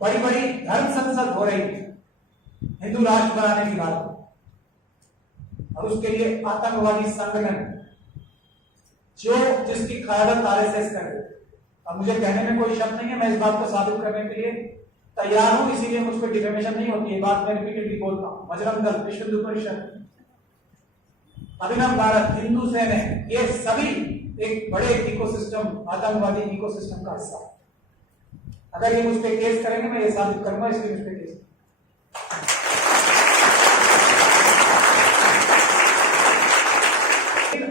बड़ी बड़ी धर्म संसद हो रही थी हिंदू राष्ट्र बनाने की बात, और उसके लिए आतंकवादी संगठन जिसकी क़यादत आरएसएस करे। अब मुझे कहने में कोई शक नहीं है, मैं इस बात को साबित करने के लिए तैयार हूं, इसीलिए मुझ पर डिफेमेशन नहीं होती है, बात मैं रिपीटेडली बोलता हूं। बजरंग दल, विश्व हिंदू परिषद, अभिनव भारत, हिंदू सेना, ये सभी एक बड़े इकोसिस्टम, आतंकवादी इकोसिस्टम का हिस्सा है। अगर ये मुझ पर केस करेंगे मैं ये साबित करूंगा, इसलिए मुझ पर केस।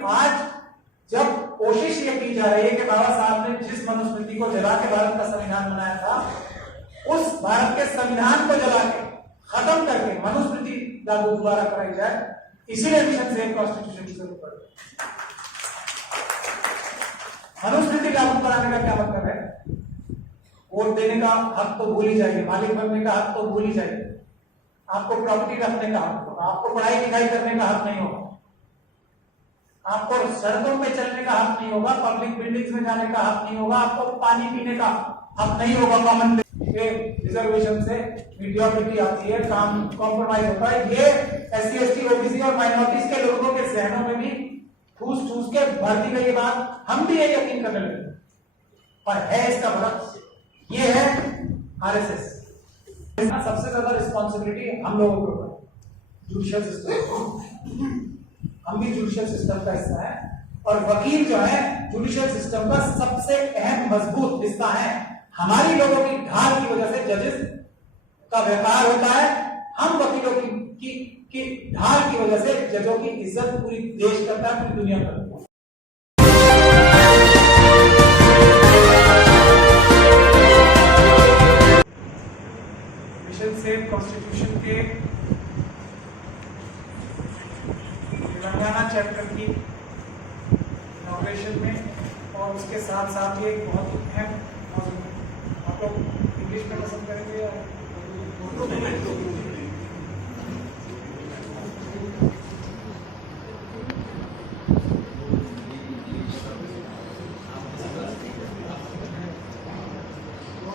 आज जब कोशिश ये की जा रही है कि बाबा साहब ने जिस मनुस्मृति को जला के भारत का संविधान बनाया था, उस भारत के संविधान को जला के खत्म करके मनुस्मृति लागू दोबारा कराई जाए, इसीलिए मिशन सेव कॉन्स्टिट्यूशन की जरूरत पड़ी। मनुस्मृति लागू कराने का क्या मतलब है? वोट देने का हक तो भूल ही जाइए, मालिक बनने का हक तो भूल ही जाइए, आपको प्रॉपर्टी रखने का हक होगा, आपको पढ़ाई लिखाई करने का हक नहीं होगा, आपको सड़कों पे चलने का हक नहीं होगा, पब्लिक बिल्डिंग्स में जाने का हक नहीं होगा, आपको पानी पीने का हक नहीं होगा। कॉमन रिजर्वेशन से मीडियोक्रेसी आती है, काम कॉम्प्रोमाइज होता है। ये एससी एसटी ओबीसी और माइनॉरिटीज के लोगों के जहनों में भी ठूस ठूस के भर दी गई ये बात, हम भी ये यकीन करने लगे। पर है इसका बड़ा, ये है आरएसएस। सबसे ज्यादा रिस्पॉन्सिबिलिटी हम लोगों के ऊपर, जुडिशियल सिस्टम, हम भी जुडिशियल सिस्टम का हिस्सा है, और वकील जो है जुडिशियल सिस्टम का सबसे अहम मजबूत हिस्सा है। हमारी लोगों की ढाल की वजह से जजेस का व्यापार होता है, हम वकीलों की ढाल की वजह से जजों की इज्जत पूरी देश करता है, पूरी दुनिया करता है। मिशन सेव कॉन्स्टिट्यूशन के तेलंगाना चैप्टर की इनॉग्रेशन में, और उसके साथ साथ ये एक बहुत ही अहम मौजूद है। आप लोग इंग्लिश में पसंद करेंगे या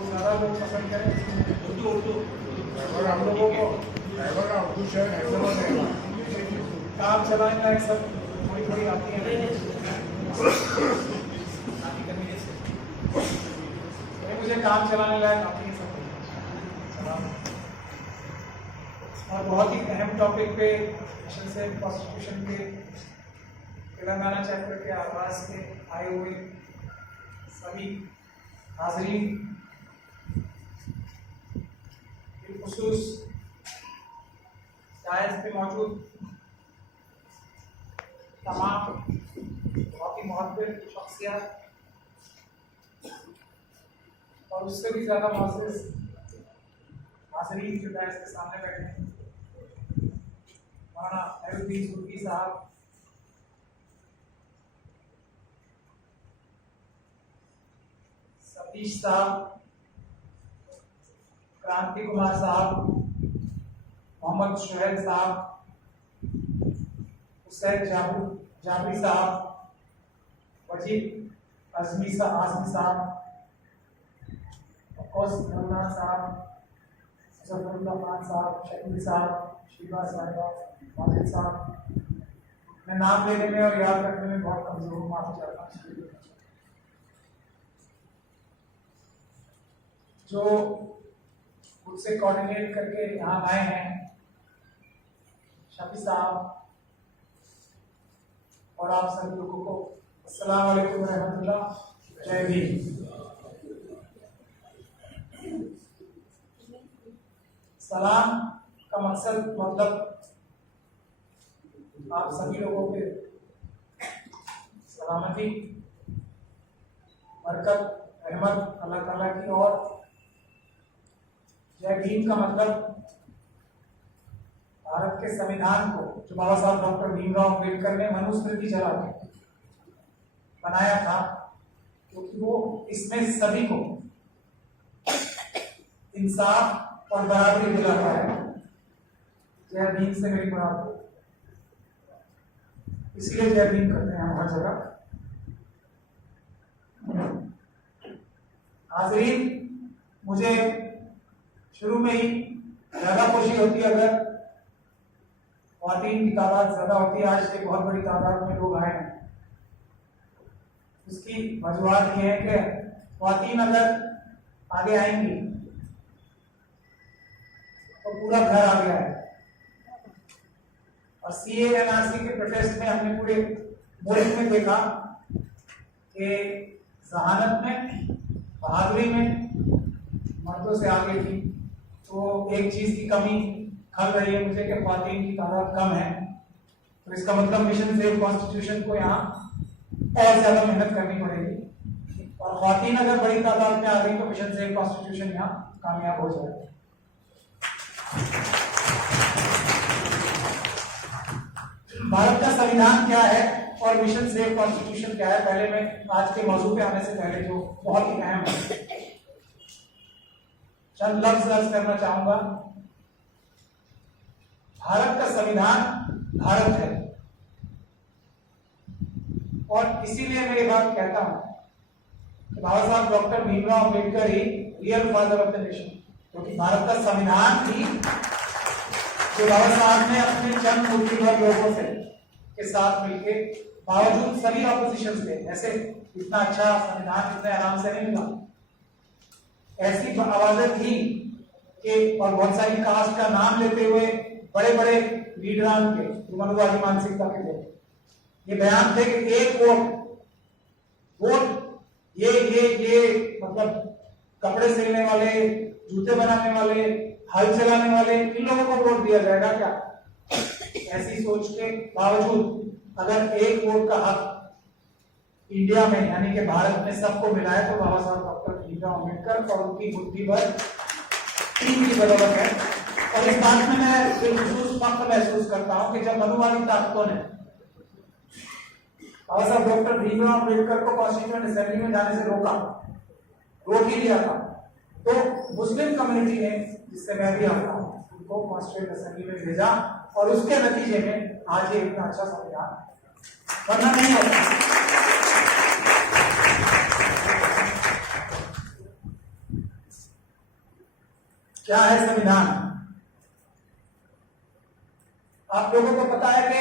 ज्यादा लोग पसंद करें उर्दू, और हम लोगों को उर्दू शहर काम चलाने लायक सब थोड़ी थोड़ी आती है, मुझे काम चलाने लायक आती है सब। और बहुत ही अहम टॉपिक पे मिशन सेव कॉन्स्टिट्यूशन के तेलंगाना चैप्टर के आवाज के आए हुए सभी हाजरीन, बिलखुसूस डायस पे मौजूद तमाम बहुत ही महत्वपूर्ण शख्सियत, और उससे भी ज्यादा मुअज़्ज़िज़ हाज़रीन जो डायस के सामने बैठे हैं, मौलाना खैरुद्दीन सुल्फ़ी साहब, सतीश साहब, क्रांति कुमार साहब, मोहम्मद शुहैब साहब, हुसैन जाबरी साहब, वजीद आज़मी साहब, मौलाना साहब, ज़फ़रुल्लाह खान साहब, शकील साहब, शीबा साहब, वाजिद साहब। मैं नाम लेने में और याद रखने में बहुत कमजोर हूँ, माफ चाहता हूँ। जो मुझसे कोऑर्डिनेट करके यहाँ आए हैं, शफी साहब और आप सभी लोगों को अस्सलाम वालेकुम रहमतुल्लाह, जय भीम। सलाम का मकसद, मतलब आप सभी लोगों के सलामती, बरकत, रहमत अल्लाह ताला की। और जय भीम का मतलब भारत के संविधान को, जो बाबा साहब डॉक्टर भीमराव अम्बेडकर ने मनुस्मृति चला के बनाया था, क्योंकि वो इसमें सभी को इंसाफ और बराबरी दिलाता है। जय भीम से मेरी बराबरी, इसलिए जय भीम करते हैं हम हर जगह। हाज़रीन, मुझे शुरू में ही ज्यादा कोशिश होती है, अगर ख्वातीन की तादाद ज्यादा होती है, आज एक बहुत बड़ी तादाद में लोग आए हैं। इसकी वजूहत ये है कि ख्वातीन अगर आगे आएंगी तो पूरा घर आ गया है। और सीए एनआरसी के प्रोटेस्ट में हमने पूरे मुल्क में देखा कि जहानत में, बहादुरी में मर्दों से आगे थी। तो एक चीज की कमी खल रही है मुझे कि ख्वातीन की तादाद कम है। तो इसका मतलब मिशन सेव कॉन्स्टिट्यूशन को यहाँ और ज्यादा मेहनत करनी पड़ेगी, और ख्वातीन अगर बड़ी तादाद में आ गई तो मिशन सेव कॉन्स्टिट्यूशन यहाँ कामयाब हो जाएगा। भारत का संविधान क्या है और मिशन सेव कॉन्स्टिट्यूशन क्या है, पहले मैं आज के मौजू पे आने से पहले जो बहुत ही अहम है चंद लफ्ज अर्ज करना चाहूंगा। भारत का संविधान भारत है, और इसीलिए मैं ये बात कहता हूं कि बाबा साहब doctor Bhimrao Ambedkar he real father of the nation, क्योंकि भारत का संविधान ही जो बाबा साहब ने अपने चंद मुट्ठीभर लोगों से के साथ मिलके, बावजूद सभी ऑपोजिशन के, ऐसे इतना अच्छा संविधान इतने आराम से नहीं मिला, ऐसी आवाजें थी कि और बहुत सारी कास्ट का नाम लेते हुए बड़े बड़े लीडरान के मनुवादी मानसिकता के थे, ये बयान थे कि एक वोट ये मतलब कपड़े सिलने वाले, जूते बनाने वाले, हल चलाने वाले, इन लोगों को वोट दिया जाएगा क्या? ऐसी सोच के बावजूद अगर एक वोट का हक इंडिया में यानी कि भारत में सबको मिला है तो बाबा साहब डॉक्टर भीमराव अम्बेडकर और उनकी बुद्धि पर टीम की बदौलत है। और इस बात में मैं बिलखुसूस फख्र महसूस करता हूं कि जब मनुवादी ताकतों ने बाबा साहब डॉक्टर भीमराव अम्बेडकर को कॉन्स्टिट्यूएंट असेंबली में जाने से रोक ही लिया था, तो मुस्लिम कम्युनिटी ने, जिससे मैं भी आता हूं, उनको कॉन्स्टिट्यूएंट असेंबली में भेजा, और उसके नतीजे में आज ये इतना अच्छा संविधान बनना नहीं होता। क्या है संविधान? आप लोगों को पता है कि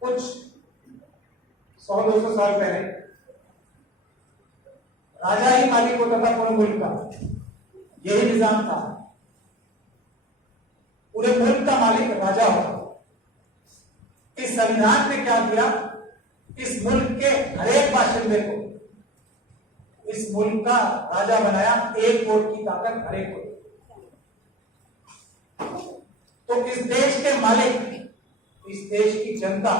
कुछ 100-200 साल पहले राजा ही मालिक होता था पूरे मुल्क का, यही निजाम था, पूरे मुल्क का मालिक राजा होता। इस संविधान ने क्या किया? इस मुल्क के हर एक बाशिंदे को इस मुल्क का राजा बनाया, एक वोट की ताकत हर एक को। तो इस देश के मालिक, इस देश की जनता,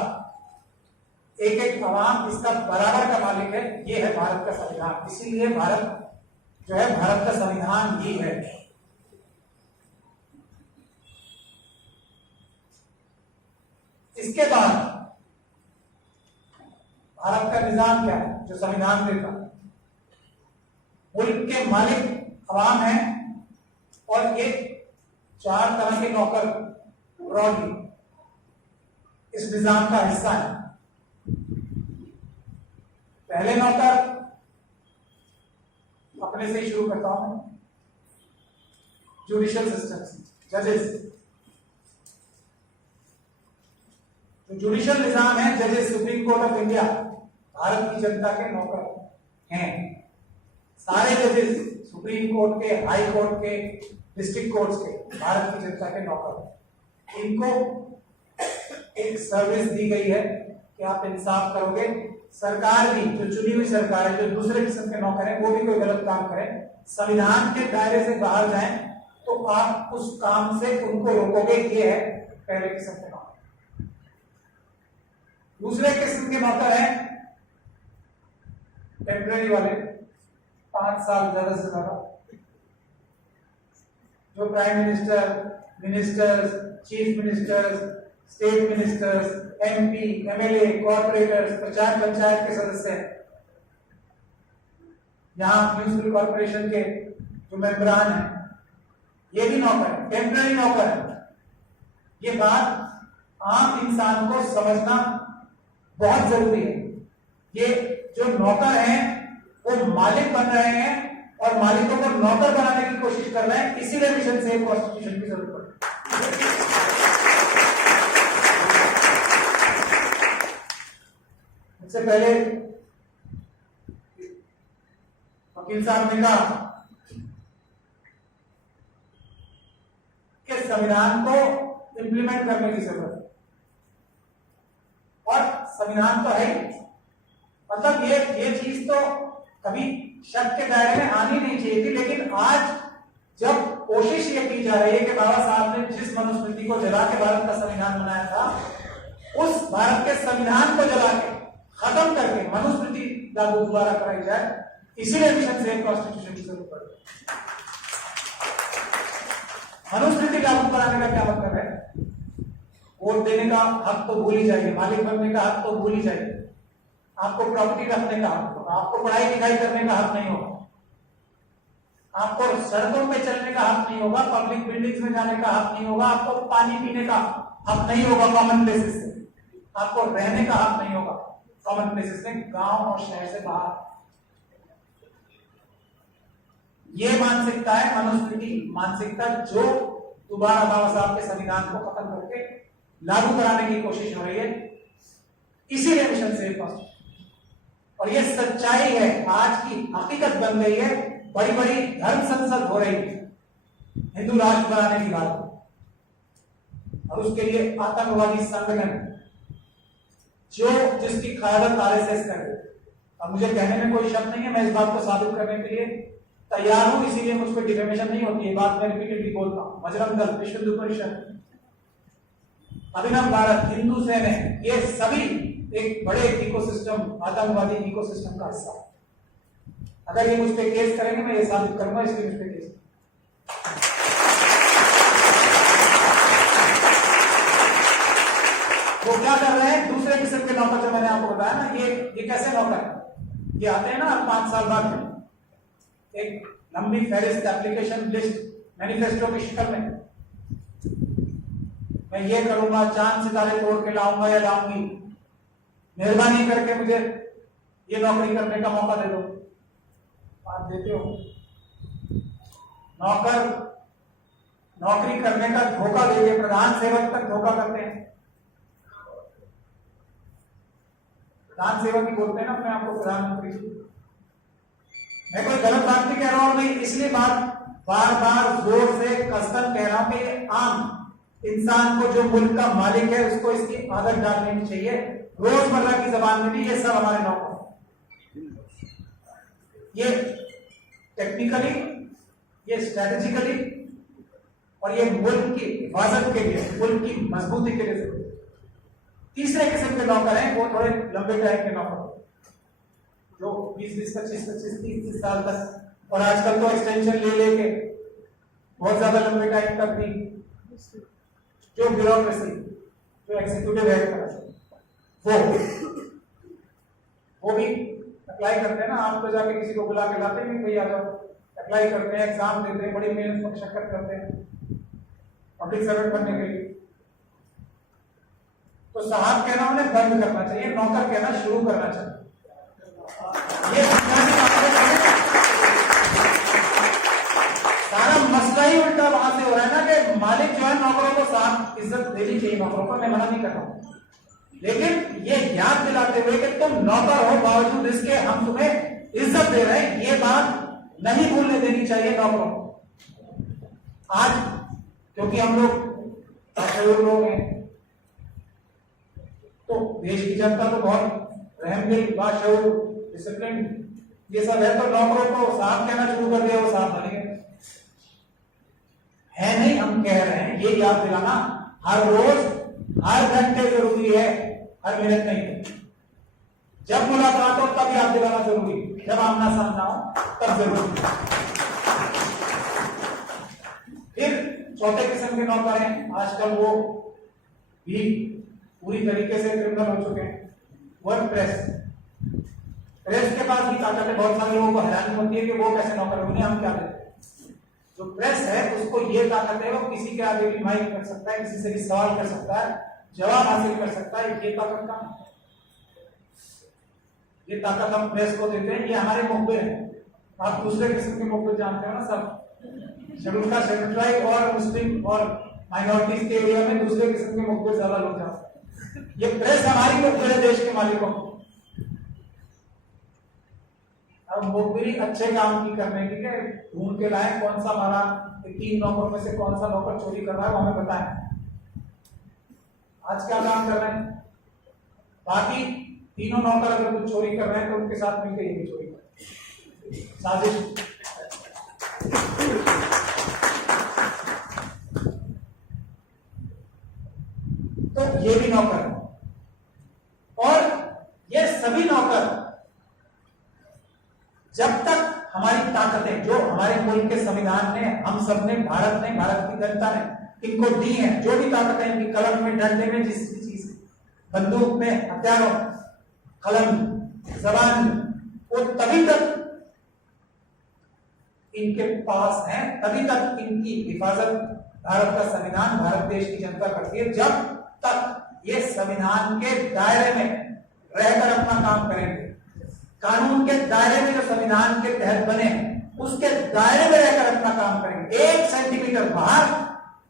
एक एक अवाम इसका बराबर का मालिक है। ये है भारत का संविधान। इसीलिए भारत जो है, भारत का संविधान ही है। इसके बाद भारत का निजाम क्या है जो संविधान देता? मुल्क के मालिक अवाम है, और ये 4 तरह के नौकर ब्रॉडली इस निजाम का हिस्सा है। पहले नौकर, अपने से ही शुरू करता हूं, जुडिशियल सिस्टम, जजेस। तो जुडिशियल निजाम है, जजेस, supreme court of India Bharat की जनता के नौकर हैं। सारे जजेस सुप्रीम कोर्ट के, हाई कोर्ट के, डिस्ट्रिक्ट कोर्ट्स के भारत की जनता के नौकर। इनको एक सर्विस दी गई है कि आप इंसाफ करोगे। सरकार भी, जो चुनी हुई सरकार है, जो दूसरे किस्म के नौकर हैं, वो भी कोई गलत काम करें, संविधान के दायरे से बाहर जाएं, तो आप उस काम से उनको रोकोगे। ये है पहले किस्म के नौकर। दूसरे किस्म के नौकर हैं टेम्पररी वाले, 5 साल ज्यादा से ज्यादा, जो prime minister, ministers, chief ministers, state ministers, MP, MLA, corporators, panchayat के सदस्य हैं, यहाँ म्यूनिसिपल कॉर्पोरेशन के जो मेंबरान हैं, ये भी नौकर है, टेम्पररी नौकर है। ये बात आम इंसान को समझना बहुत जरूरी है। ये जो नौकर हैं वो मालिक बन रहे हैं और मालिकों को नौकर बनाने की कोशिश कर रहे हैं, इसीलिए मिशन सेव कॉन्स्टिट्यूशन की जरूरत पड़ी। इससे पहले वकील साहब ने कहा कि संविधान को इंप्लीमेंट करने की जरूरत है, और संविधान तो है ही, मतलब ये चीज तो कभी शक के दायरे में आनी नहीं चाहिए थी। लेकिन आज जब कोशिश ये की जा रही है कि बाबा साहब ने जिस मनुस्मृति को जला के भारत का संविधान बनाया था, उस भारत के संविधान को जला के खत्म करके मनुस्मृति लागू दोबारा कराई जाए, इसीलिए मिशन सेव कॉन्स्टिट्यूशन की जरूरत पड़ी। मनुस्मृति लागू कराने का क्या मतलब है? वोट देने का हक तो भूल ही जाइए, मालिक बनने का हक तो भूल ही जाइए, आपको प्रॉपर्टी रखने का हक होगा, आपको पढ़ाई लिखाई करने का हक नहीं होगा, आपको सड़कों पे चलने का हक नहीं होगा, पब्लिक बिल्डिंग्स में जाने का हक नहीं होगा, आपको पानी पीने का हक नहीं होगा कॉमन प्लेसेस से, आपको रहने का हक नहीं होगा कॉमन प्लेसेस में, गांव और शहर से बाहर। ये मानसिकता है मनुस्मृति मानसिकता, जो दोबारा बाबा साहब के संविधान को खत्म करके लागू कराने की कोशिश हो रही है, इसीलिए मिशन सेव कॉन्स्टिट्यूशन। और ये सच्चाई है, आज की हकीकत बन गई है, बड़ी बड़ी धर्म संसद हो रही है हिंदू राष्ट्र बनाने की बात, और उसके लिए आतंकवादी संगठन जो जिसकी क़यादत आरएसएस कर रही है। अब मुझे कहने में कोई शक नहीं है, मैं इस बात को साबित करने के लिए तैयार हूं, इसीलिए मुझ पर डिफेमेशन नहीं होती है, बात मैं रिपीटेडली बोलता हूं। बजरंग दल, विश्व हिंदू परिषद, अभिनव भारत, हिंदू सेना, ये सभी एक बड़े इकोसिस्टम, आतंकवादी इकोसिस्टम का हिस्सा। अगर ये मुझ पे केस करेंगे, मैं ये साबित करूंगा, इसलिए मुझ पे केस। वो क्या कर रहे हैं? दूसरे किस्म के नौकर, जो मैंने आपको बताया ना, ये कैसे नौकर है? ये आते हैं ना 5 साल बाद एक लंबी फेरिस्त एप्लीकेशन लिस्ट मैनिफेस्टो की शक्ल में, मैं ये करूंगा, चांद सितारे तोड़ के लाऊंगा या लाऊंगी, मेहरबानी करके मुझे ये नौकरी करने का मौका दे दो। आप देते हो? नौकर नौकरी करने का धोखा देके प्रधान सेवक तक धोखा करते हैं। प्रधान सेवक ही बोलते हैं ना अपने आपको प्रधानमंत्री। मैं कोई गलत बात नहीं कह रहा हूं, मैं इसलिए बार बार जोर से कसम कह रहा हूं कि आम इंसान को, जो मुल्क का मालिक है, उसको इसकी आदत डालनी चाहिए, रोजमर्रा की जबान में भी। ये सब हमारे नौकर, ये टेक्निकली, ये स्ट्रेटेजिकली, और ये मुल्क की हिफाजत के लिए, मुल्क की मजबूती के लिए। तीसरे किस्म के नौकर हैं, वो थोड़े लंबे टाइम के नौकर, जो 20-20, 25-25, 30-30 साल तक, और आजकल तो एक्सटेंशन ले लेके बहुत ज्यादा लंबे टाइम तक भी, जो ब्यूरोक्रेसी, जो एग्जीक्यूटिव हेड का, वो भी अप्लाई करते हैं ना। आप तो जाके किसी को बुला के लाते नहीं, भाई आ जाओ, अप्लाई करते हैं, एग्जाम देते हैं, बड़ी मेहनत मशक्कत करते हैं पब्लिक सर्वेंट बनने के लिए। तो साहब कहना उन्हें बंद करना चाहिए, नौकर कहना शुरू करना चाहिए। ये सारा मसला ही उल्टा वहां से हो रहा है ना, कि मालिक जो है नौकरों को साहब इज्जत देनी चाहिए, नौकरों को मैं मना नहीं कर रहा हूं, लेकिन ये याद दिलाते हुए कि तुम नौकर हो, बावजूद इसके हम तुम्हें इज्जत दे रहे हैं, ये बात नहीं भूलने देनी चाहिए नौकरों को। आज क्योंकि हम लोग बाशऊर लोग हैं, तो देश की जनता तो बहुत रहमदिल, बाशऊर, डिसिप्लिन ये सब है, तो नौकरों को साहब कहना शुरू कर दिया, वो साहब बन गए है। नहीं, हम कह रहे हैं, ये याद दिलाना हर रोज, हर घंटे जरूरी है, हर मिनट नहीं। जब मुलाकात हो तब याद दिलाना जरूरी, जब आमना सामना हो तब जरूरी। फिर चौथे किस्म के नौकर हैं, आजकल वो भी पूरी तरीके से क्रिमिनल हो चुके हैं, वर्क प्रेस। प्रेस के पास भी ताकत है, बहुत सारे लोगों को हैरानी होती है कि वो कैसे नौकर होने, हम क्या देते हैं। जो प्रेस है उसको ये ताकत है, वो किसी के आगे भी माइक कर सकता है, किसी से भी सवाल कर सकता है, जवाब हासिल कर सकता है, ये ताकत का, ये ताकत हम प्रेस को देते हैं, ये हमारे मुखबिर है। आप दूसरे किस्म के मुखबिर जानते हो ना सब, शेड्यूल का शेड्यूल ट्राइब और मुस्लिम और माइनॉरिटीज के एरिया में दूसरे किस्म के मुखबिर ज्यादा लोग जाते हैं। ये प्रेस हमारी मुखबिर है देश के मालिकों को। अब मुखबिरी अच्छे काम की करने की है, ढूंढ के लाए कौन सा हमारा 3 नौकरों में से कौन सा नौकर चोरी कर रहा है वो हमें बताएं। आज क्या काम कर रहे हैं, बाकी तीनों नौकर अगर कुछ चोरी कर रहे हैं तो उनके साथ मिलकर ये भी चोरी कर साजिश। तो ये भी नौकर है, और ये सभी नौकर जब तक हमारी ताकतें जो हमारे मुल्क के संविधान ने, हम सब ने, भारत ने, भारत की जनता ने इनको दी हैं, जो भी ताकतें इनकी कलम में, डंडे में, जिस चीज बंदूक में, हथियारों, कलम, जबान, वो तभी तक इनके पास है, तभी तक इनकी हिफाजत भारत का संविधान, भारत देश की जनता करती है, जब तक ये संविधान के दायरे में रहकर अपना काम करेंगे। कानून के दायरे में, जो संविधान के तहत बने उसके दायरे में रहकर अपना काम करेंगे। 1 सेंटीमीटर बाहर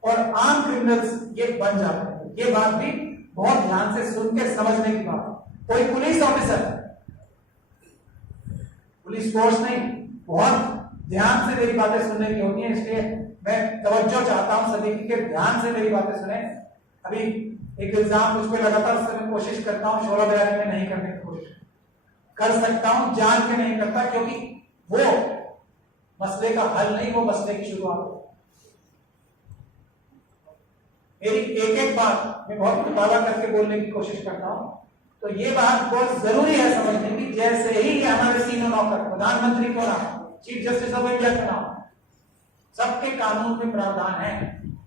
और आम क्रिमिनल्स ये बन जाते हैं। ये बात भी बहुत ध्यान से सुन के समझने की बात। कोई पुलिस ऑफिसर, पुलिस फोर्स नहीं, बहुत ध्यान से मेरी बातें सुनने की होती है, इसलिए मैं तवज्जो चाहता हूं सभी की कि ध्यान से मेरी बातें सुने। अभी एक इल्जाम मुझ पर लगातार उससे मैं कोशिश करता हूं शोरा बयानी में नहीं करने की कोशिश कर सकता हूं, जान के नहीं करता, क्योंकि वो मसले का हल नहीं, वो मसले की शुरुआत है। मेरी एक एक बात मैं बहुत मुताला करके बोलने की कोशिश करता हूं, तो ये बात बहुत जरूरी है समझने की। जैसे ही हमारे तीनों नौकर, प्रधानमंत्री को ना, चीफ जस्टिस ऑफ इंडिया के नाम, सबके कानून में प्रावधान है,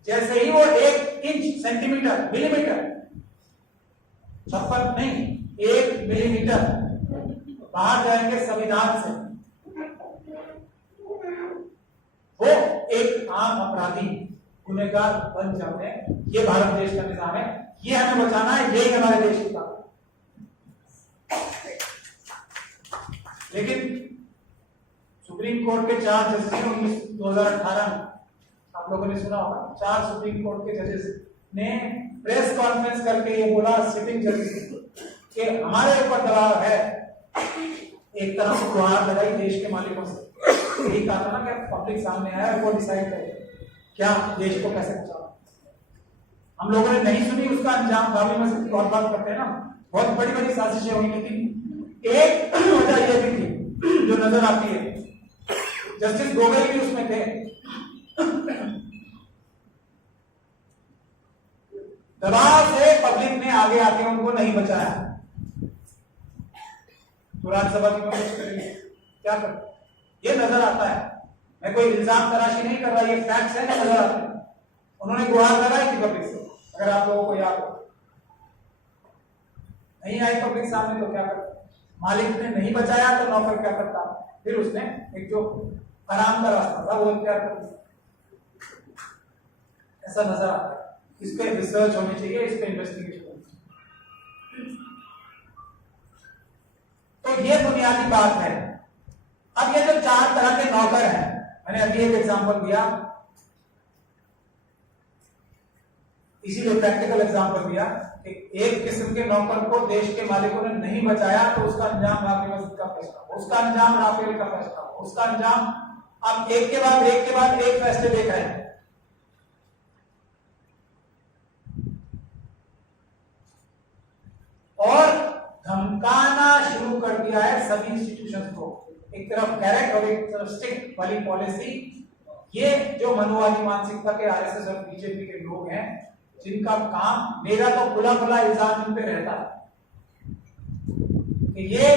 जैसे ही वो 1 इंच, सेंटीमीटर, मिलीमीटर, 56 नहीं, 1 मिलीमीटर बाहर जाएंगे संविधान से, वो एक आम अपराधी, गुनहगार बन जाते हैं। ये भारत देश का निजाम है, ये हमें बचाना है, यही हमारे देश की ताकत। लेकिन सुप्रीम कोर्ट के 4 जजेस 2018 आप लोगों ने सुना होगा, 4 सुप्रीम कोर्ट के जजेस ने प्रेस कॉन्फ्रेंस करके ये बोला, सिटिंग जजेस, कि हमारे ऊपर दबाव है। एक तरफ गुहार लगाई देश के मालिकों से, यही कहा था ना कि पब्लिक सामने आया और वो डिसाइड करे क्या देश को कैसे बचाना। हम लोगों ने नहीं सुनी, उसका अंजाम बाबरी मस्जिद की बहुत बात करते हैं ना, बहुत बड़ी बड़ी साजिशें हुई, लेकिन एक वजह यह भी थी जो नजर आती है, जस्टिस गोगोई भी उसमें थे, दबाव से पब्लिक ने आगे आके उनको नहीं बचाया। तो राज्यसभा की क्या कर, ये नजर आता है। मैं कोई इल्जाम तराशी नहीं कर रहा, ये फैक्ट्स है, नजर आते हैं। उन्होंने गुहार लगाई थी पब्लिक से, अगर आप लोगों को याद हो, नहीं आई पब्लिक सामने तो क्या करता, मालिक ने नहीं बचाया तो नौकर क्या करता, फिर उसने एक जो आराम का रास्ता था वो क्या करता, ऐसा नजर आता है। इस पे रिसर्च होनी चाहिए, इस पे इन्वेस्टिगेशन होनी चाहिए। तो ये बुनियादी बात है। अब ये जो 4 तरह के नौकर हैं, मैंने अभी एक एग्जांपल दिया, इसीलिए प्रैक्टिकल एग्जांपल दिया कि एक किस्म के नौकर को देश के मालिकों ने नहीं बचाया तो उसका अंजाम बाबरी मस्जिद का फैसला, उसका अंजाम राफेल का फैसला, उसका अंजाम, अब एक के बाद एक के बाद एक फैसले देख रहे हैं। और धमकाना शुरू कर दिया है सभी इंस्टीट्यूशंस को, एक तरफ कैरेट और एक तरफ स्टिक वाली पॉलिसी। ये जो मनुवादी मानसिकता के आरएसएस और बीजेपी के लोग हैं, जिनका काम, मेरा तो खुला खुला इल्जाम इन पे रहता है कि ये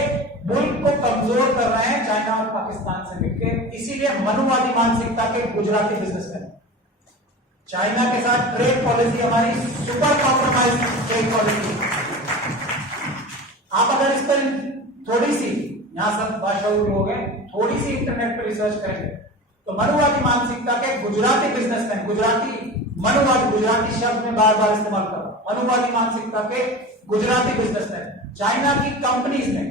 मुल्क को कमजोर कर रहे हैं चाइना और पाकिस्तान से मिलकर। इसीलिए मनुवादी मानसिकता के गुजराती बिजनेसमैन, चाइना के साथ ट्रेड पॉलिसी हमारी सुपर कॉम्प्रोमाइज ट्रेड पॉलिसी। आप अगर इस पर थोड़ी सी, यहां सब बाशऊर लोग हैं, थोड़ी सी इंटरनेट पर रिसर्च करेंगे तो मनुवादी मानसिकता के गुजराती बिजनेसमैन, गुजराती मनुवादी, गुजराती शब्द में बार बार इस्तेमाल करो, मनुवादी मानसिकता के गुजराती बिजनेसमैन चाइना की कंपनीज में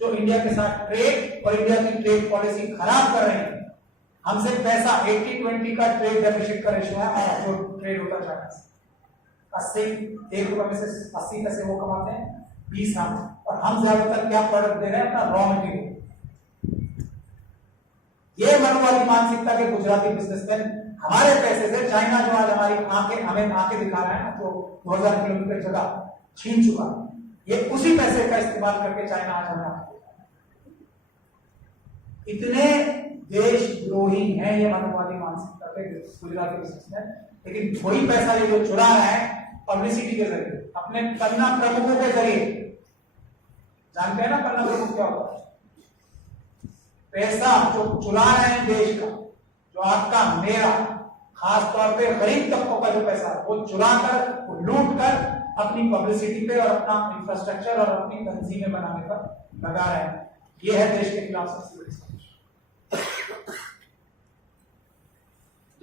जो इंडिया के साथ ट्रेड और इंडिया की ट्रेड पॉलिसी खराब कर रहे हैं। हमसे पैसा 80-20 का ट्रेड डेफिसिट का रेशियो है, जो ट्रेड होता है चाइना से 1 रुपए में से 80 पैसे वो कमाते हैं, 20 हम, और हम ज्यादातर क्या प्रोडक्ट दे रहे हैं? अपना रॉ मटेरियल। ये मनोवादी मानसिकता के गुजराती बिजनेसमैन हमारे पैसे से चाइना जो आज हमें आंखें दिखा रहा है ना, जो 2000 किलोमीटर जगह छीन चुका, ये उसी पैसे का इस्तेमाल करके चाइना आज हमें इतने देशद्रोही हैं ये मनोवादी मानसिकता के गुजराती बिजनेसमैन। लेकिन वही पैसा ये जो चुरा रहा है पब्लिसिटी के जरिए, अपने पन्ना प्रमुखों के जरिए। जानते हैं ना पन्ना प्रमुख क्या होता है? पैसा जो चुरा रहे हैं देश का, जो आपका मेरा खास तौर पे गरीब तबकों का जो पैसा वो चुरा कर, वो लूट कर अपनी पब्लिसिटी पे और अपना इंफ्रास्ट्रक्चर और अपनी तंजीमें बनाने पर लगा रहे हैं। ये है देश के खिलाफ सबसे बड़ी साजिश,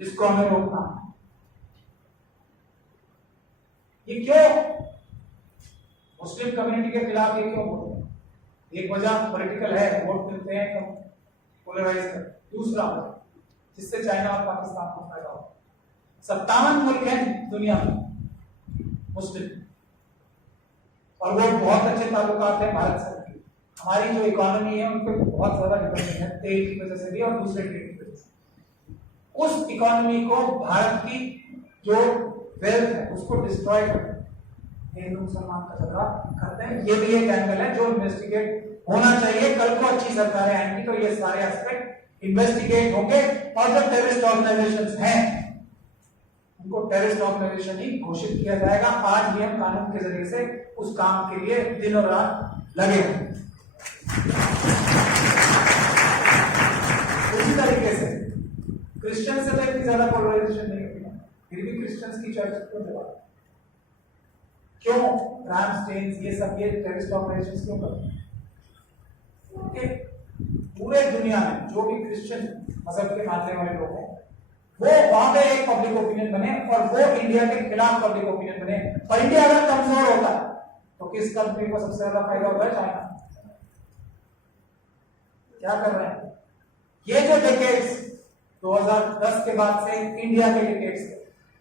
जिसको हमें रोकना है। ये क्यों मुस्लिम कम्युनिटी के खिलाफ ये क्यों बोलते हैं? एक वजह पॉलिटिकल है, वोट मिलते हैं कम, पोलराइज कर। दूसरा वजह जिससे चाइना और पाकिस्तान को फायदा हो। 57 मुल्क हैं दुनिया में मुस्लिम, और वो बहुत अच्छे ताल्लुकात हैं भारत से। हमारी जो इकोनॉमी है उन पर बहुत ज्यादा डिपेंडेंट है, तेल की वजह से भी और दूसरे ट्रेड की वजह से। उस इकोनॉमी को भारत की जो वेल्थ है उसको डिस्ट्रॉय करते हैं, हिंदू मुसलमान का झगड़ा करते हैं। ये भी एक एंगल है जो इन्वेस्टिगेट होना चाहिए। कल को अच्छी सरकारें आएंगी तो ये सारे एस्पेक्ट इन्वेस्टिगेट होंगे, और जो टेररिस्ट ऑर्गेनाइजेशंस हैं उनको टेररिस्ट ऑर्गेनाइजेशन ही घोषित किया जाएगा। आज भी हम कानून के जरिए से उस काम के लिए दिन और रात लगे हैं। उसी तरीके से क्रिश्चियन से तो इतनी ज्यादा पोलराइजेशन नहीं होती, फिर भी क्रिश्चियंस की चर्च क्यों जवाब? क्यों रामस्टेन्स ये सब ये टेररिस्ट ऑपरेशंस क्यों करते हैं? पूरे दुनिया में जो भी क्रिश्चियन मजहब के मानने वाले लोग हैं वो वहां पे एक पब्लिक ओपिनियन बने, और वो इंडिया के खिलाफ पब्लिक ओपिनियन बने। और इंडिया अगर कमजोर होता है तो किस कंट्री को सबसे ज्यादा फायदा होता है? चाइना। क्या कर रहे हैं ये जो डिकेड्स 2010 के बाद से इंडिया के डिकेड्स,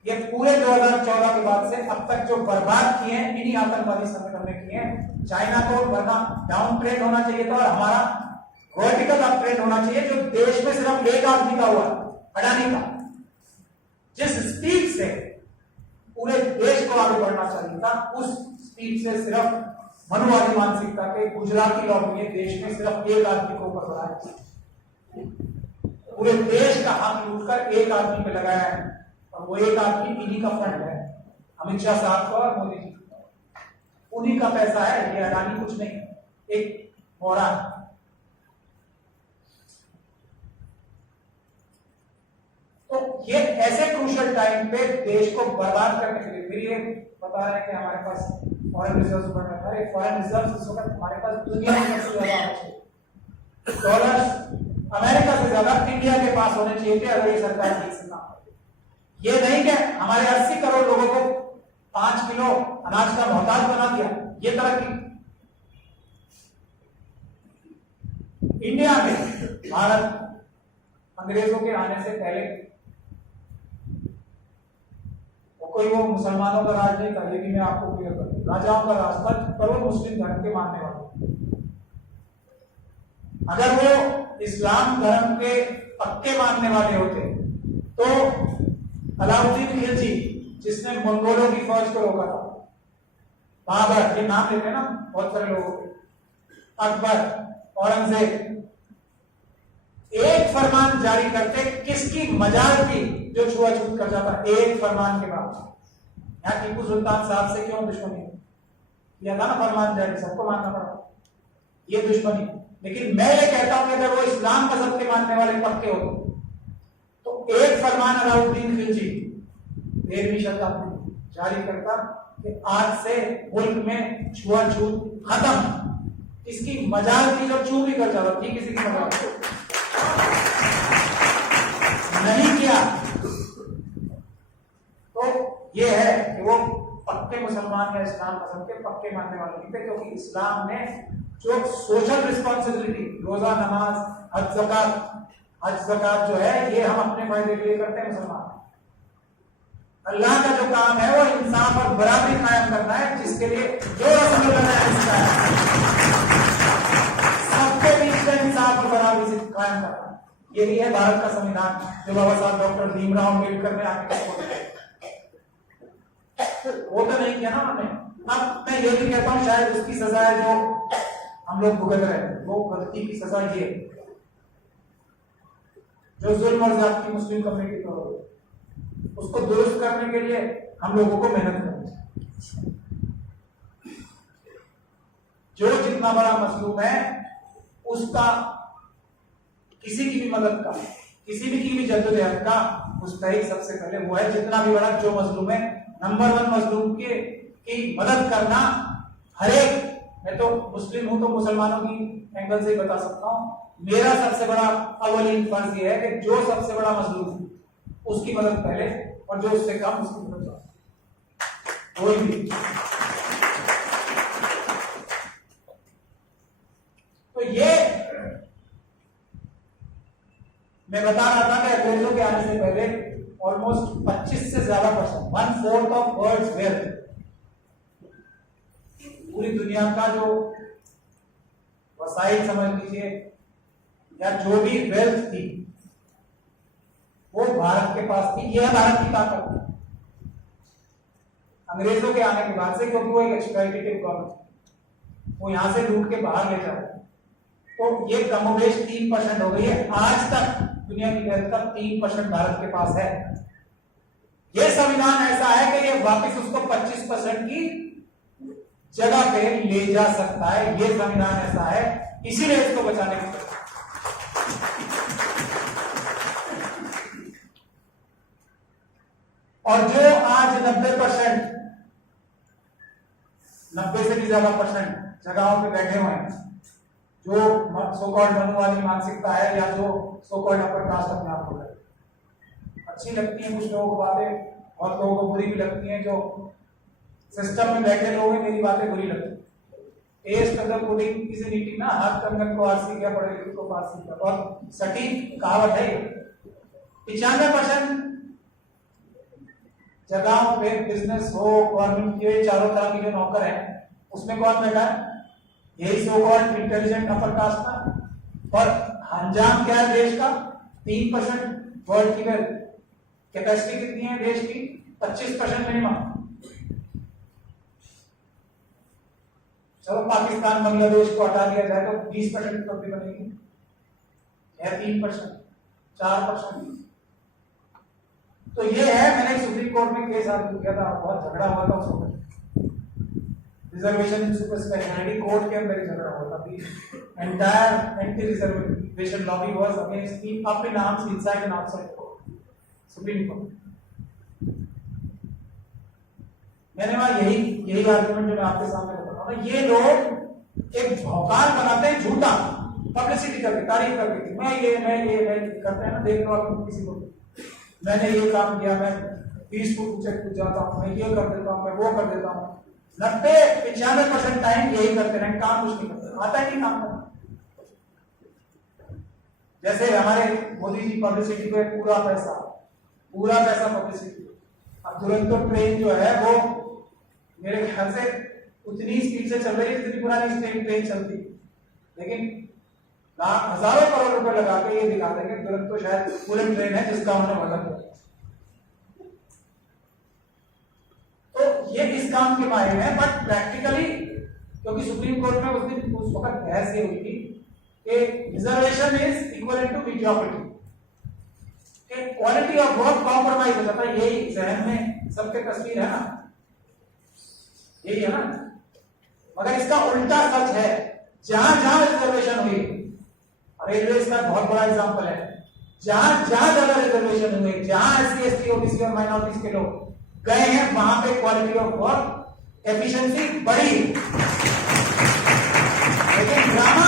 ये पूरे 2014 के बाद से अब तक जो बर्बाद किए हैं इन्हीं आतंकवादी संगठन ने किए हैं। चाइना को वरना डाउन ट्रेंड होना चाहिए था, और हमारा वर्टिकल अप ट्रेंड होना चाहिए, जो देश में सिर्फ एक आदमी का हुआ, अडानी का। जिस स्पीड से पूरे देश को आगे बढ़ना चाहिए था, उस स्पीड से सिर्फ मनुवादी मानसिकता के गुजराती लोग ने देश में सिर्फ एक आदमी को ऊपर बढ़ाया, पूरे देश का हक लूटकर एक आदमी पे लगाया है। और वो एक आदमी इन्हीं का फंड है, अमित शाह साहब का और मोदी जी का, उन्हीं का पैसा है। ये अडानी कुछ नहीं, एक मोहरा। तो ये ऐसे क्रूशियल टाइम पे देश को बर्बाद करने के लिए, फिर ये बता रहे हैं कि हमारे पास फॉरेन रिजर्व्स बढ़ रहे हैं। अरे फॉरेन रिजर्व्स इस वक्त हमारे पास दुनिया में सबसे ज्यादा होना चाहिए। डॉलर्स अमेरिका से ज्यादा इंडिया के पास होने चाहिए थे अगर ये सरकार ठीक से काम करती। ये नहीं कि हमारे 80 करोड़ लोगों को 5 किलो अनाज का मोहताज बना दिया, ये तरक्की। इंडिया में भारत अंग्रेजों के आने से पहले कोई वो मुसलमानों का राज नहीं था, ये भी मैं आपको क्लियर कर दूं। राजाओं का राज था, पर वो मुस्लिम धर्म के मानने वाले। अगर वो इस्लाम धर्म के पक्के मानने वाले होते तो अलाउद्दीन खिलजी, जिसने मंगोलों की फौज को रोका था, बाबर, ये नाम लेते हैं ना बहुत सारे लोगों के, अकबर, औरंगजेब, एक फरमान जारी करते, किसकी मजाल की जो छुआछूत कर जाता, एक फरमान के बाद। यहाँ टीपू सुल्तान साहब से क्यों दुश्मनी किया था ना, फरमान जारी, सबको मानना पड़ा, ये दुश्मनी। लेकिन मैं ये कहता हूं कि अगर वो इस्लाम मजहब के मानने वाले पक्के होते तो एक फरमान अलाउद्दीन खिलजी 13वीं शताब्दी जारी करता कि आज से मुल्क में छुआछूत खत्म। इसकी मजाल की जो चू भी कर जाता थी, किसी की मजाल नहीं किया। तो ये है कि वो पक्के मुसलमान या इस्लाम मजहब के पक्के मानने वाले नहीं थे, क्योंकि इस्लाम ने जो सोशल रिस्पॉन्सिबिलिटी, रोजा, नमाज, हज, ज़कात जो है ये हम अपने फायदे के लिए करते हैं मुसलमान। अल्लाह का जो काम है वो इंसाफ और बराबरी कायम करना है, जिसके लिए जो रसूल है सबके बीच में इंसाफ और बराबरी से कायम करना। यही है भारत का संविधान जो बाबा साहब डॉक्टर भीमराव अम्बेडकर ने आके वो तो नहीं किया ना हमने। अब मैं ये भी कहता हूँ शायद उसकी सजा है जो हम लोग भुगत रहे हैं, वो गलती की सजा ये जो जुल्म और ज़ात की मुस्लिम कम्युनिटी पर हो, उसको दुरुस्त करने के लिए हम लोगों को मेहनत करनी चाहिए। जो जितना बड़ा मजलूम है उसका किसी की भी मदद का, किसी भी की भी जद्दोजहद का मुस्तहिक सबसे पहले वो है, जितना भी बड़ा जो मजलूम है, नंबर 1 मजलूम की मदद करना। हर एक, मैं तो मुस्लिम हूं तो मुसलमानों की एंगल से बता सकता हूं, मेरा सबसे बड़ा अव्वलीन फर्ज ये है कि जो सबसे बड़ा मजलूम है उसकी मदद पहले, और जो उससे कम उसकी मदद बाद। कोई भी तो ये मैं बता रहा था कि अंग्रेजों के आने से पहले ऑलमोस्ट 25 से ज्यादा %, 1/4 ऑफ वर्ल्ड्स वेल्थ, पूरी दुनिया का जो वसाइल समझ लीजिए या जो भी वेल्थ थी वो भारत के पास थी। यह भारत की ताकत अंग्रेजों के आने के बाद से, क्योंकि वो एक एक्सप्लॉइटेटिव गवर्नमेंट, वो यहां से लूट के बाहर ले जा रहे हैं, तो ये कमोबेश 3% हो गई है। आज तक दुनिया की वेल्थ का 3% भारत के पास है। यह संविधान ऐसा है कि ये वापस उसको 25% की जगह पे ले जा सकता है। यह संविधान ऐसा है, इसीलिए इसको बचाने की और जो आज 90% 90 से भी ज्यादा % जगहों पे बैठे हुए हैं, जो सो कॉल्ड मनुवादी मानसिकता है या जो सो कॉल्ड अपर कास्ट अपने आप को है, अच्छी लगती है कुछ लोगों को बातें, और लोगों को बुरी भी लगती हैं। जो सिस्टम में बैठे लोग हैं मेरी बातें बुरी लगती है। टेस्ट अगर पुडिंग किसी मीटिंग ना, हाथ कंगन को आरसी क्या, पढ़े लिखे को पारसी क्या, और सटीक कहावत है। 95% जगहों पे बिजनेस हो, गवर्नमेंट के चारों तरह की जो नौकर है उसमें कौन बैठा है? यही so called intelligent upper caste का। और अंजाम क्या है देश का? 3% वर्ल्ड की वेल्थ। कैपेसिटी कितनी है देश की? 25% मिनिमम। चलो पाकिस्तान बांग्लादेश को हटा दिया जाए तो 20% तो भी बनेगी, है 3%, 4%। तो ये है, मैंने सुप्रीम कोर्ट में केस आर्ग्यू किया था, बहुत झगड़ा हुआ था उसको, रिजर्वेशन स्पेशलिटी कोर्ट के अंदर ही झगड़ा हुआ था। Entire anti reservation lobby was against the up in arms inside and outside supreme court. मैंने वहां यही आर्गुमेंट जो मैं आपके सामने बता रहा हूं, ये लोग एक भौकाल बनाते हैं झूठा, पब्लिसिटी करके, तारीफ करके, मैं ये करते हैं ना, देख लो आप किसी को, मैंने ये काम किया, मैं 20 फुट ऊंचे कूद जाता हूं, मैं ये कर देता हूं, मैं वो कर देता हूं। 90-95% टाइम यही करते रहे, काम कुछ नहीं करते, आता ही नहीं काम करना। जैसे हमारे मोदी जी पब्लिसिटी पे पूरा पैसा पब्लिसिटी। अब दुरंतो ट्रेन जो है वो मेरे ख्याल से उतनी स्पीड से चल रही है जितनी पुरानी ट्रेन चलती, लेकिन हजारों करोड़ रुपए लगा के ये दिखा देंगे दुरंतो शायद बुलेट ट्रेन है जिसका उन्होंने वजन किया। तो ये इस काम के बारे में, बट प्रैक्टिकली क्योंकि सुप्रीम कोर्ट में उस वक्त बहस ये हुई थी कि reservation is equal to mediocrity, कि क्वालिटी ऑफ वर्क कॉम्प्रोमाइज हो जाता है। यही जहन में सबके तस्वीर है ना, यही है ना, मगर इसका उल्टा सच है। जहां जहां रिजर्वेशन हुई, रेलवे इसका बहुत बड़ा एग्जांपल है, जहां जहां ज्यादा रिजर्वेशन हुए, जहां एससी एसटी ओबीसी और माइनॉरिटीज के लोग गए हैं, वहां पे क्वालिटी ऑफ वर्क एफिशिएंसी बढ़ी। लेकिन ड्रामा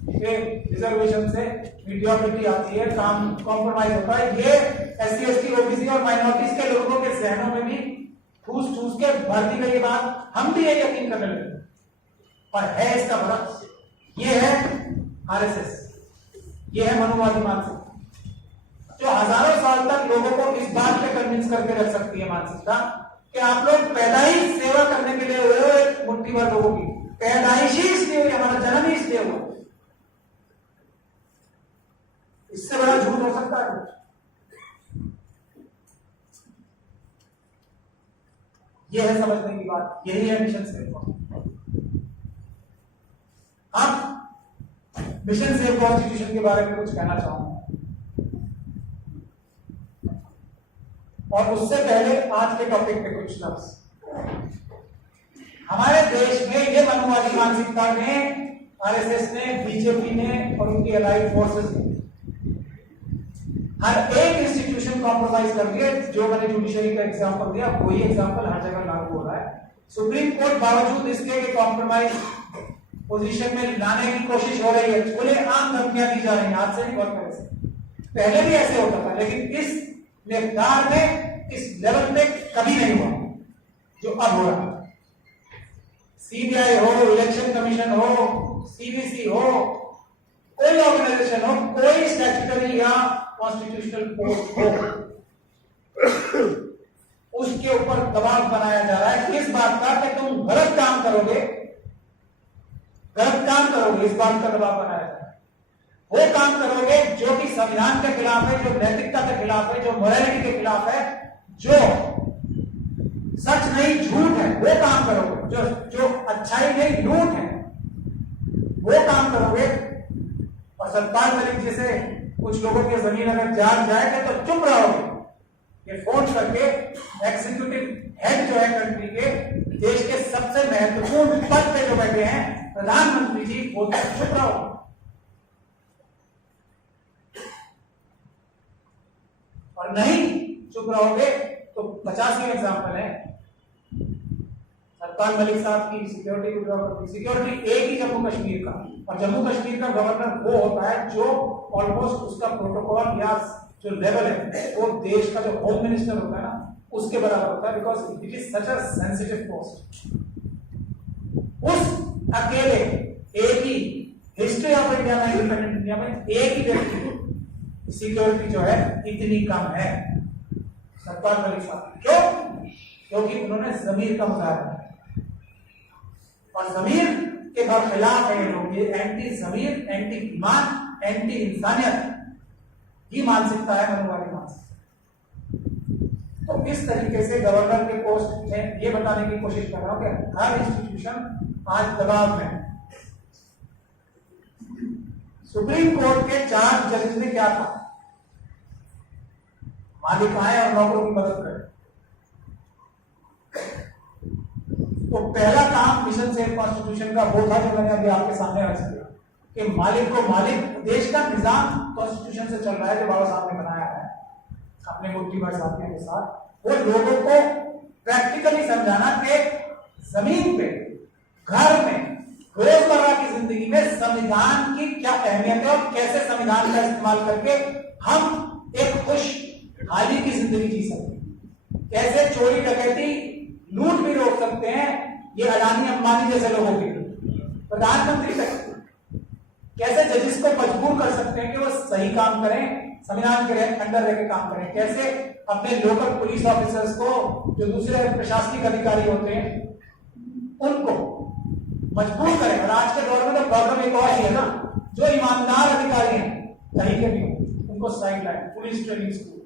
रिजर्वेशन से मीडियोक्रिटी आती है, काम कॉम्प्रोमाइज होता है। ये एससी एसटी ओबीसी और माइनॉरिटीज के लोगों के जहनों में भी ठूस ठूस के भरती गई बात, हम भी ये यकीन करने लगे। और है इसका बड़ा, ये है आरएसएस, ये है मनुवादी मानसिकता जो हजारों साल तक लोगों को इस बात पे कन्विंस करके रख सकती है मानसिकता कि आप लोग पैदाइश सेवा करने के लिए हुए हो एक मुट्ठी भर लोगों की, पैदाइश ही इसलिए हुई, हमारा जन्म ही इसलिए हुआ। इससे बड़ा झूठ हो सकता है? यह है समझने की बात, यही है मिशन सेफ। अब मिशन सेफ कॉन्स्टिट्यूशन के बारे में कुछ कहना चाहूंगा, और उससे पहले आज के टॉपिक पे कुछ लफ्ज। हमारे देश में ये मनुवादी मानसिकता ने, आरएसएस ने, बीजेपी ने और उनकी अलाइड फोर्सेस ने हर एक इंस्टीट्यूशन कॉम्प्रोमाइज कर दिया। जो मैंने जुडिशरी का एग्जांपल दिया वही एग्जांपल हर जगह लागू हो रहा है। सुप्रीम कोर्ट बावजूद इसके कि कॉम्प्रोमाइज पोजीशन में लाने की कोशिश हो रही है, खुले आम धमकियां दी जा रही हैं, आज से नहीं बहुत पहले से, पहले भी ऐसे होता था, लेकिन इस लेफ्टार में इस लेवल पे कभी नहीं हुआ जो अब हो रहा है। सीबीआई हो, इलेक्शन कमीशन हो, सीबीसी हो, कोई ऑर्गेनाइजेशन हो, कोई स्टैट्यूटरी या कॉन्स्टिट्यूशनल कोर्ट हो, उसके ऊपर दबाव बनाया जा रहा है किस बात का कि तुम गलत काम करोगे, इस बात का दबाव बनाया जा रहा है। वो काम करोगे जो कि संविधान के खिलाफ है, जो नैतिकता के खिलाफ है, जो मोरालिटी के खिलाफ है, जो सच नहीं झूठ है, वो काम करोगे, जो अच्छाई नहीं लूट है, वो काम करोगे। और सतपाल मलिक जैसे कुछ लोगों की जमीन अगर जाग जाएगा तो चुप रहोगे। ये फोन करके एग्जीक्यूटिव हेड जो है कंट्री के, देश के सबसे महत्वपूर्ण पद पे जो बैठे हैं प्रधानमंत्री जी, बोलते चुप रहो। और नहीं चुप रहोगे तो 50 एग्जाम्पल है। सतपाल मलिक साहब की सिक्योरिटी विड्रॉ कर दी, सिक्योरिटी एक ही जम्मू कश्मीर का, और जम्मू कश्मीर का गवर्नर वो होता है जो ऑलमोस्ट उसका प्रोटोकॉल या जो लेवल है वो देश का जो होम मिनिस्टर होता है ना उसके बराबर होता है, because it is such a sensitive post. उस अकेले एक ही हिस्ट्री ऑफ इंडिया में, इंडिपेंडेंट इंडिया में एक ही व्यक्ति सिक्योरिटी जो है इतनी कम है, सतपाल मलिक साहब। क्यों? क्योंकि उन्होंने जमीर का मुजाहरा किया, और जमीर के खिलाफ है ये लोग। ये एंटी जमीर, एंटी ईमान, एंटी इंसानियत की मानसिकता है, मनुवादी मानसिकता। तो इस तरीके से गवर्नर के पोस्ट में ये बताने की कोशिश कर रहा हूं कि हर इंस्टीट्यूशन आज दबाव में। सुप्रीम कोर्ट के 4 जजेस ने क्या कहा? मालिक आए और नौकरों की मदद करें। तो पहला काम मिशन सेफ कॉन्स्टिट्यूशन का वो था जो मैंने अभी आपके सामने रख दिया कि मालिक को मालिक, देश का निजाम कॉन्स्टिट्यूशन से चल रहा है जो बाबा साहब ने बनाया है अपने मुट्ठी भर साथियों के साथ, वो लोगों को प्रैक्टिकली समझाना कि जमीन पे, घर में, रोजमर्रा की जिंदगी में संविधान की क्या अहमियत है और कैसे संविधान का इस्तेमाल करके हम एक खुशहाली की जिंदगी जी सकते हैं, कैसे चोरी डकैती लूट भी रोक सकते हैं, ये अडानी अंबानी जैसे लोगों के प्रधानमंत्री तक, कैसे जजेस को मजबूर कर सकते हैं कि वो सही काम करें, संविधान के अंडर रह के काम करें, कैसे अपने लोकल पुलिस ऑफिसर्स को, जो दूसरे प्रशासनिक अधिकारी होते हैं, उनको मजबूर करें। और आज के दौर में तो प्रॉब्लम एक और है ना, जो ईमानदार अधिकारी हैं कहीं के भी उनको side line, police training school,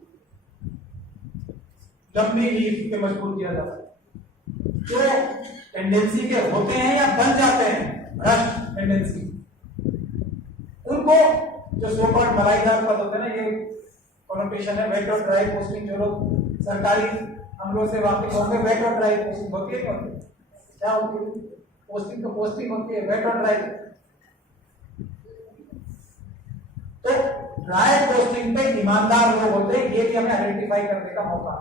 लंबी लीव पे मजबूर किया जाता है। जो टेंडेंसी के होते हैं या बन जाते हैं भ्रष्ट टेंडेंसी, उनको जो सो कॉल्ड मलाईदार पद होते हैं ना, ये कॉनोटेशन है, वेट और ड्राई पोस्टिंग। जो लोग सरकारी अमलों से वाकिफ होंगे, वेट और ड्राई पोस्टिंग होती है, क्या होती है? पोस्टिंग तो पोस्टिंग होती है, वेट और ड्राई। तो ड्राई पोस्टिंग पे ईमानदार लोग होते हैं, ये भी हमें आइडेंटिफाई करने का मौका।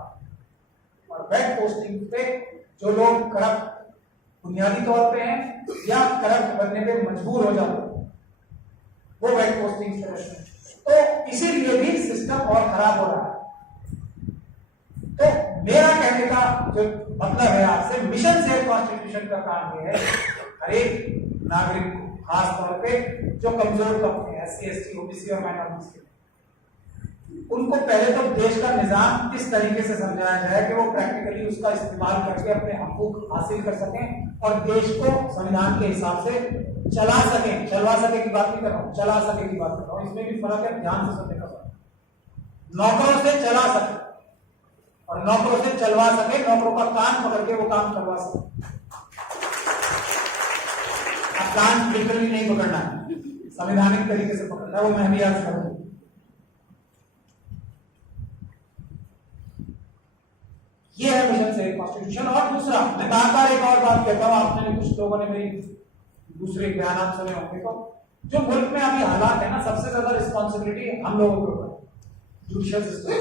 और वेट पोस्टिंग पे जो लोग करप्ट बुनियादी तौर पे हैं या करप्ट बनने पे मजबूर हो जाते हैं, वो वेट पोस्टिंग से रहते हैं। तो इसीलिए भी सिस्टम और खराब हो रहा है। तो मेरा कहने का जो मतलब है आपसे, मिशन सेफ कॉन्स्टिट्यूशन का काम ये है हर एक नागरिक को, खास तौर पे जो कमजोर तबके हैं, SC, ST, OBC और माइनॉरिटीज के, उनको पहले तो देश का निजाम किस तरीके से समझाया जाए कि वो प्रैक्टिकली उसका इस्तेमाल करके अपने हकूक हासिल कर सकें और देश को संविधान के हिसाब से चला सकें। चलवा सके की बात नहीं कर रहा हूं, चला सके की बात कर रहा हूं। इसमें भी फर्क है, ध्यान से सुनने का फर्क। नौकरों से चला सके और नौकरों से चलवा सके, नौकरों का कान पकड़ के वो काम करवा सके। अब कान लिटरली नहीं पकड़ना है, संवैधानिक तरीके से पकड़ना है, वो मैं भी आज करूंगा। ये है मिशन से कॉन्स्टिट्यूशन। और दूसरा, मैं बार-बार एक और बात कहता हूं, आपने कुछ लोगों ने मेरी दूसरे बयान सुने होंगे, तो जो मुल्क में अभी हालात है ना, सबसे ज्यादा रिस्पॉन्सिबिलिटी हम लोगों के ऊपर, जुडिशियल सिस्टम।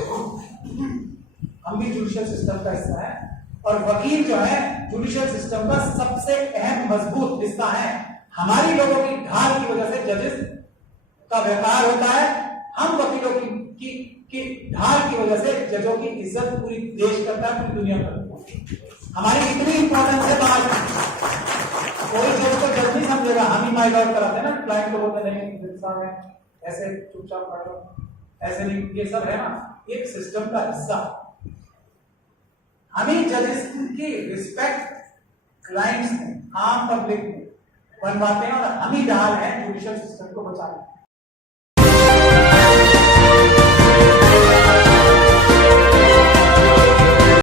हम भी जुडिशियल सिस्टम का हिस्सा है और वकील जो है जुडिशियल सिस्टम का सबसे अहम मजबूत हिस्सा है। हमारी लोगों की ढाल की वजह से जजेस का व्यापार होता है, हम वकीलों की ढाल की वजह से जजों की इज्जत पूरी देश करता है, पूरी दुनिया करता है। हमारी इतनी इंपॉर्टेंस है, बात कोई जज को जज नहीं समझेगा, हम ही माइल आउट कराते हैं ना, क्लाइंट को बोलते नहीं ऐसे चुपचाप कर लो, ऐसे नहीं, ये सब है ना एक सिस्टम का हिस्सा। हम ही जजेस की रिस्पेक्ट क्लाइंट्स में, आम पब्लिक में बनवाते हैं और हम ही ढाल है जुडिशियल सिस्टम को बचाने।